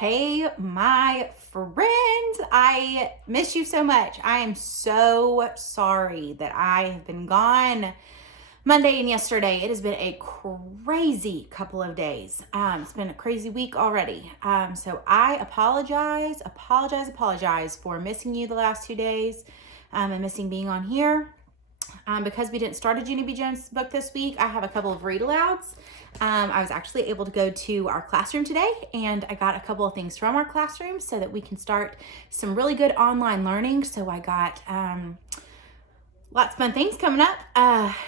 Hey, my friends, I miss you so much. I am so sorry that I have been gone Monday and yesterday. It has been a crazy couple of days. It's been a crazy week already. So I apologize for missing you the last 2 days and missing being on here. Because we didn't start a Junie B. Jones book this week, I have a couple of read alouds. I was actually able to go to our classroom today, and I got a couple of things from our classroom so that we can start some really good online learning. So I got lots of fun things coming up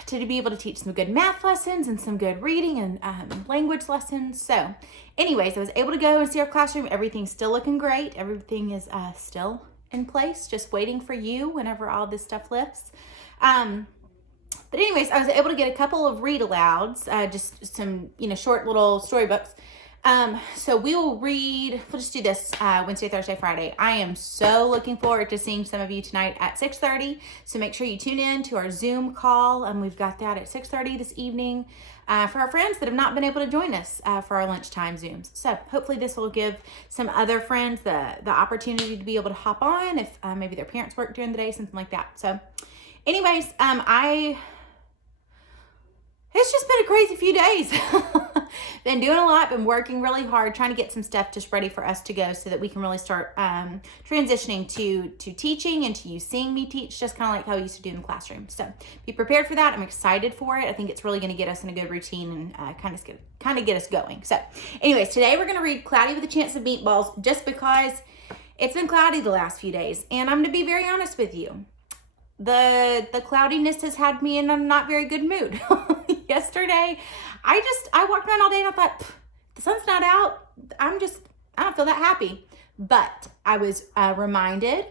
to be able to teach some good math lessons and some good reading and language lessons. So anyways, I was able to go and see our classroom. Everything's still looking great. Everything is still in place, just waiting for you whenever all this stuff lifts. But anyways, I was able to get a couple of read alouds, just some, short little storybooks. So we'll just do this Wednesday, Thursday, Friday. I am so looking forward to seeing some of you tonight at 6:30. So make sure you tune in to our Zoom call. We've got that at 6:30 this evening for our friends that have not been able to join us for our lunchtime Zooms. So hopefully this will give some other friends the opportunity to be able to hop on if maybe their parents work during the day, something like that. So anyways, it's just been a crazy few days. Been doing a lot, been working really hard, trying to get some stuff just ready for us to go so that we can really start transitioning to teaching and to you seeing me teach, just kind of like how we used to do in the classroom. So be prepared for that. I'm excited for it. I think it's really going to get us in a good routine and kind of get us going. So anyways, today we're going to read Cloudy with a Chance of Meatballs just because it's been cloudy the last few days. And I'm going to be very honest with you. The cloudiness has had me in a not very good mood. Yesterday, I walked around all day and I thought, the sun's not out. I don't feel that happy. But I was reminded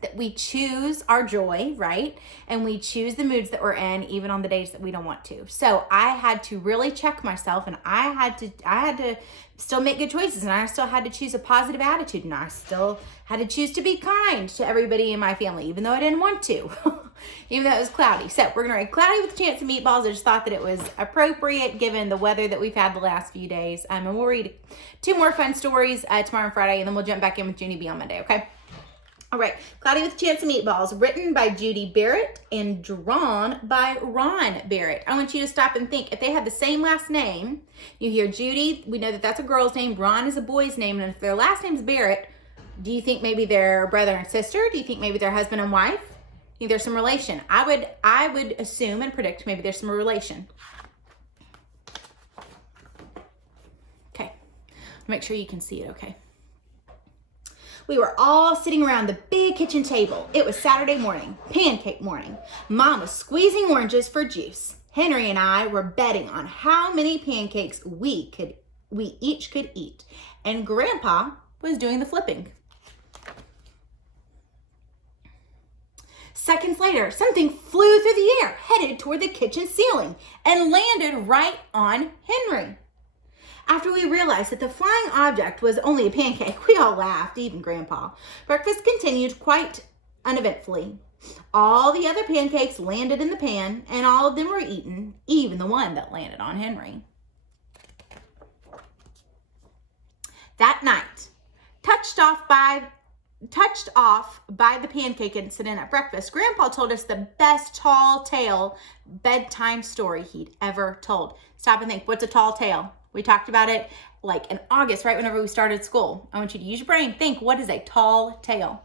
that we choose our joy, right? And we choose the moods that we're in, even on the days that we don't want to. So I had to really check myself, and I had to still make good choices, and I still had to choose a positive attitude, and I still had to choose to be kind to everybody in my family, even though I didn't want to, even though it was cloudy. So we're gonna read Cloudy with a Chance of Meatballs. I just thought that it was appropriate given the weather that we've had the last few days. And we'll read 2 more fun stories tomorrow and Friday, and then we'll jump back in with Junie B on Monday, okay? All right, Cloudy with a Chance of Meatballs, written by Judy Barrett and drawn by Ron Barrett. I want you to stop and think. If they have the same last name, you hear Judy, we know that that's a girl's name, Ron is a boy's name, and if their last name's Barrett, do you think maybe they're brother and sister? Do you think maybe they're husband and wife? Do you think there's some relation? I would assume and predict maybe there's some relation. Okay, make sure you can see it, okay? We were all sitting around the big kitchen table. It was Saturday morning, pancake morning. Mom was squeezing oranges for juice. Henry and I were betting on how many pancakes we each could eat. And Grandpa was doing the flipping. Seconds later, something flew through the air, headed toward the kitchen ceiling, and landed right on Henry. After we realized that the flying object was only a pancake, we all laughed, even Grandpa. Breakfast continued quite uneventfully. All the other pancakes landed in the pan, and all of them were eaten, even the one that landed on Henry. That night, touched off by the pancake incident at breakfast, Grandpa told us the best tall tale bedtime story he'd ever told. Stop and think, what's a tall tale? We talked about it like in August, right whenever we started school. I want you to use your brain. Think, what is a tall tale?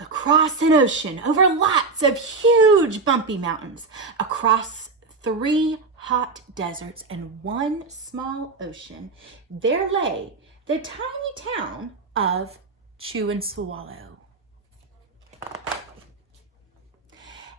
Across an ocean, over lots of huge bumpy mountains, across 3 hot deserts and 1 small ocean, there lay the tiny town of Chew and Swallow.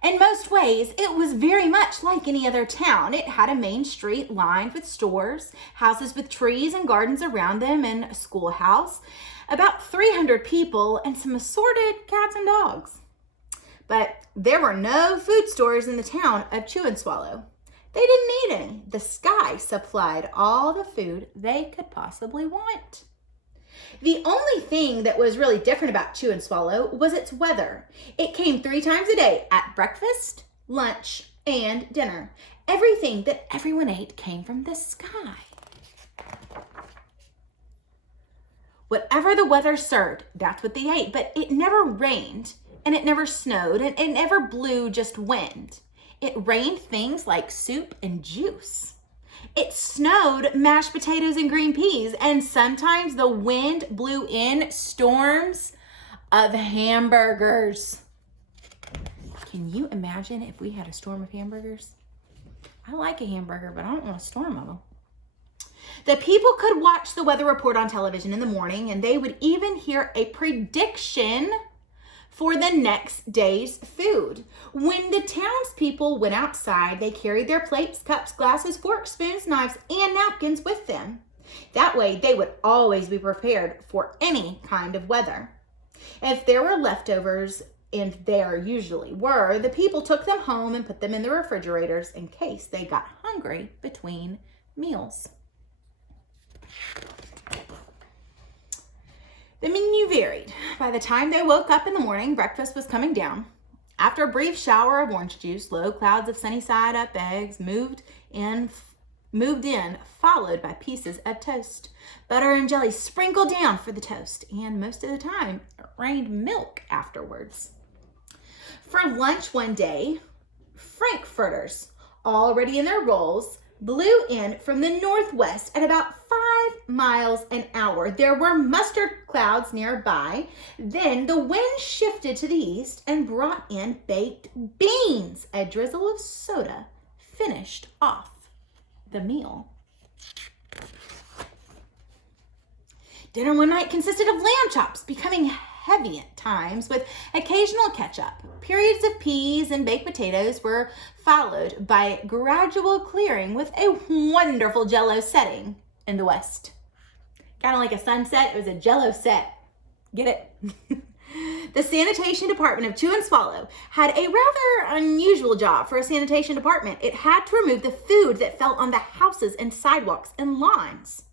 In most ways, it was very much like any other town. It had a main street lined with stores, houses with trees and gardens around them, and a schoolhouse, about 300 people, and some assorted cats and dogs. But there were no food stores in the town of Chew and Swallow. They didn't need any. The sky supplied all the food they could possibly want. The only thing that was really different about Chew and Swallow was its weather. It came 3 times a day at breakfast, lunch, and dinner. Everything that everyone ate came from the sky. Whatever the weather served, that's what they ate. But it never rained, and it never snowed, and it never blew just wind. It rained things like soup and juice. It snowed mashed potatoes and green peas, and sometimes the wind blew in storms of hamburgers. Can you imagine if we had a storm of hamburgers? I like a hamburger, but I don't want a storm of them. The people could watch the weather report on television in the morning, and they would even hear a prediction for the next day's food. When the townspeople went outside, they carried their plates, cups, glasses, forks, spoons, knives, and napkins with them. That way, they would always be prepared for any kind of weather. If there were leftovers, and there usually were, the people took them home and put them in the refrigerators in case they got hungry between meals. The menu varied. By the time they woke up in the morning, breakfast was coming down. After a brief shower of orange juice, low clouds of sunny side up eggs moved in, followed by pieces of toast. Butter and jelly sprinkled down for the toast, and most of the time, it rained milk afterwards. For lunch one day, frankfurters, already in their rolls, blew in from the northwest at about 5 miles an hour. There were mustard clouds nearby. Then the wind shifted to the east and brought in baked beans. A drizzle of soda finished off the meal. Dinner one night consisted of lamb chops, becoming heavy at times with occasional ketchup. Periods of peas and baked potatoes were followed by gradual clearing with a wonderful Jell-O setting in the west. Kind of like a sunset, it was a Jell-O set. Get it? The sanitation department of Chew and Swallow had a rather unusual job for a sanitation department. It had to remove the food that fell on the houses and sidewalks and lawns.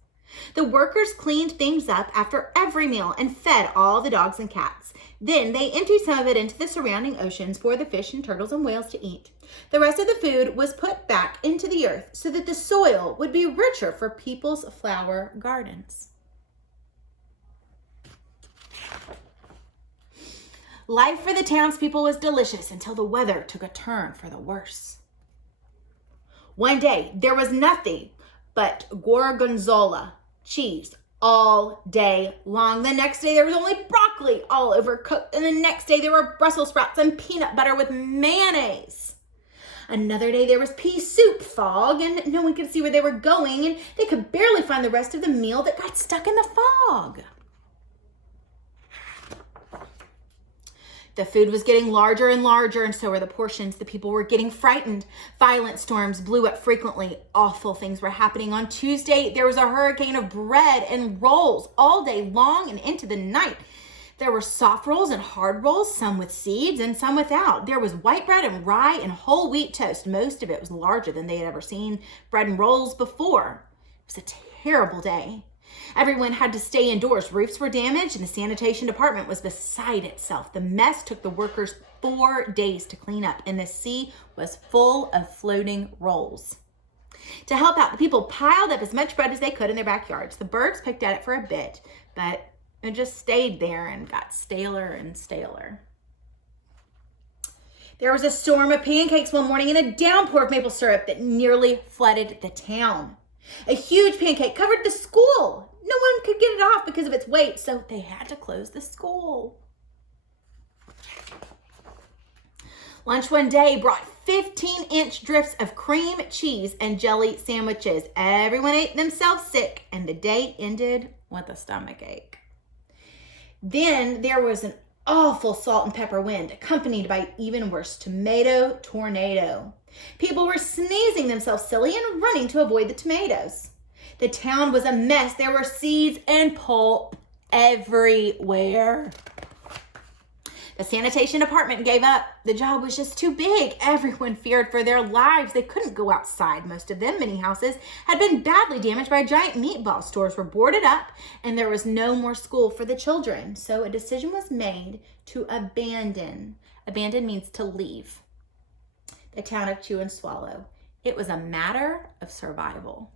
The workers cleaned things up after every meal and fed all the dogs and cats. Then they emptied some of it into the surrounding oceans for the fish and turtles and whales to eat. The rest of the food was put back into the earth so that the soil would be richer for people's flower gardens. Life for the townspeople was delicious until the weather took a turn for the worse. One day, there was nothing but gorgonzola cheese all day long. The next day, there was only broccoli all overcooked. And the next day, there were Brussels sprouts and peanut butter with mayonnaise. Another day, there was pea soup fog, and no one could see where they were going, and they could barely find the rest of the meal that got stuck in the fog. The food was getting larger and larger, and so were the portions. The people were getting frightened. Violent storms blew up frequently. Awful things were happening. On Tuesday, there was a hurricane of bread and rolls all day long and into the night. There were soft rolls and hard rolls, some with seeds and some without. There was white bread and rye and whole wheat toast. Most of it was larger than they had ever seen bread and rolls before. It was a terrible day. Everyone had to stay indoors. Roofs were damaged and the sanitation department was beside itself. The mess took the workers 4 days to clean up, and the sea was full of floating rolls. To help out, the people piled up as much bread as they could in their backyards. The birds picked at it for a bit, but it just stayed there and got staler and staler. There was a storm of pancakes one morning and a downpour of maple syrup that nearly flooded the town. A huge pancake covered the school. No one could get it off because of its weight, so they had to close the school. Lunch one day brought 15-inch drifts of cream cheese and jelly sandwiches. Everyone ate themselves sick, and the day ended with a stomach ache. Then there was an awful salt and pepper wind, accompanied by even worse tomato tornado. People were sneezing themselves silly and running to avoid the tomatoes. The town was a mess. There were seeds and pulp everywhere. The sanitation department gave up. The job was just too big. Everyone feared for their lives. They couldn't go outside. Most of them, many houses, had been badly damaged by giant meatball. Stores were boarded up, and there was no more school for the children. So a decision was made to abandon. Abandon means to leave the town of Chew and Swallow. It was a matter of survival.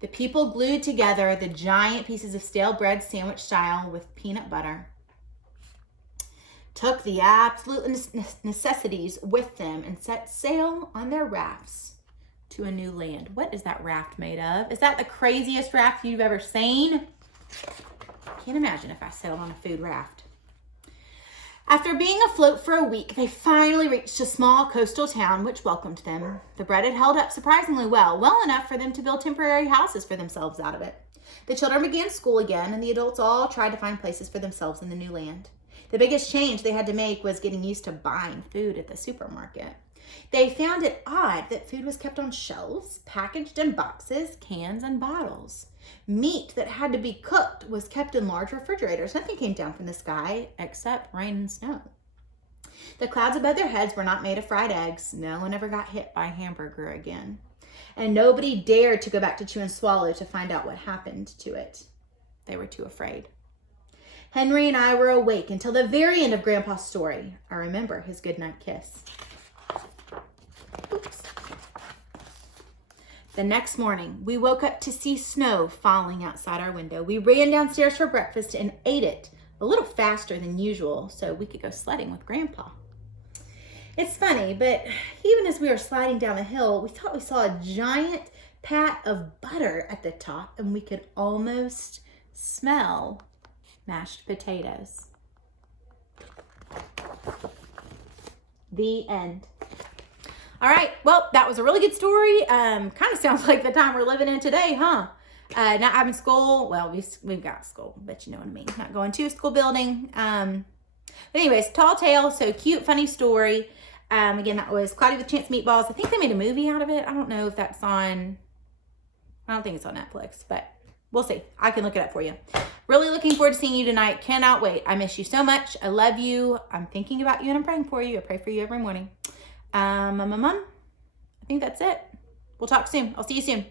The people glued together the giant pieces of stale bread sandwich style with peanut butter, took the absolute necessities with them, and set sail on their rafts to a new land. What is that raft made of? Is that the craziest raft you've ever seen? Can't imagine if I sailed on a food raft. After being afloat for a week, they finally reached a small coastal town which welcomed them. The bread had held up surprisingly well enough for them to build temporary houses for themselves out of it. The children began school again, and the adults all tried to find places for themselves in the new land. The biggest change they had to make was getting used to buying food at the supermarket. They found it odd that food was kept on shelves, packaged in boxes, cans, and bottles. Meat that had to be cooked was kept in large refrigerators. Nothing came down from the sky except rain and snow. The clouds above their heads were not made of fried eggs. No one ever got hit by a hamburger again. And nobody dared to go back to Chew and Swallow to find out what happened to it. They were too afraid. Henry and I were awake until the very end of Grandpa's story. I remember his goodnight kiss. Oops. The next morning, we woke up to see snow falling outside our window. We ran downstairs for breakfast and ate it a little faster than usual so we could go sledding with Grandpa. It's funny, but even as we were sliding down the hill, we thought we saw a giant pat of butter at the top, and we could almost smell mashed potatoes. The end. All right, well, that was a really good story. Kind of sounds like the time we're living in today, huh? Not having school. Well, we've got school, but you know what I mean. Not going to a school building. But anyways, Tall Tale, so cute, funny story. Again, that was Cloudy with Chance Meatballs. I think they made a movie out of it. I don't know if that's on, I don't think it's on Netflix, but we'll see. I can look it up for you. Really looking forward to seeing you tonight. Cannot wait. I miss you so much. I love you. I'm thinking about you and I'm praying for you. I pray for you every morning. I think that's it. We'll talk soon. I'll see you soon.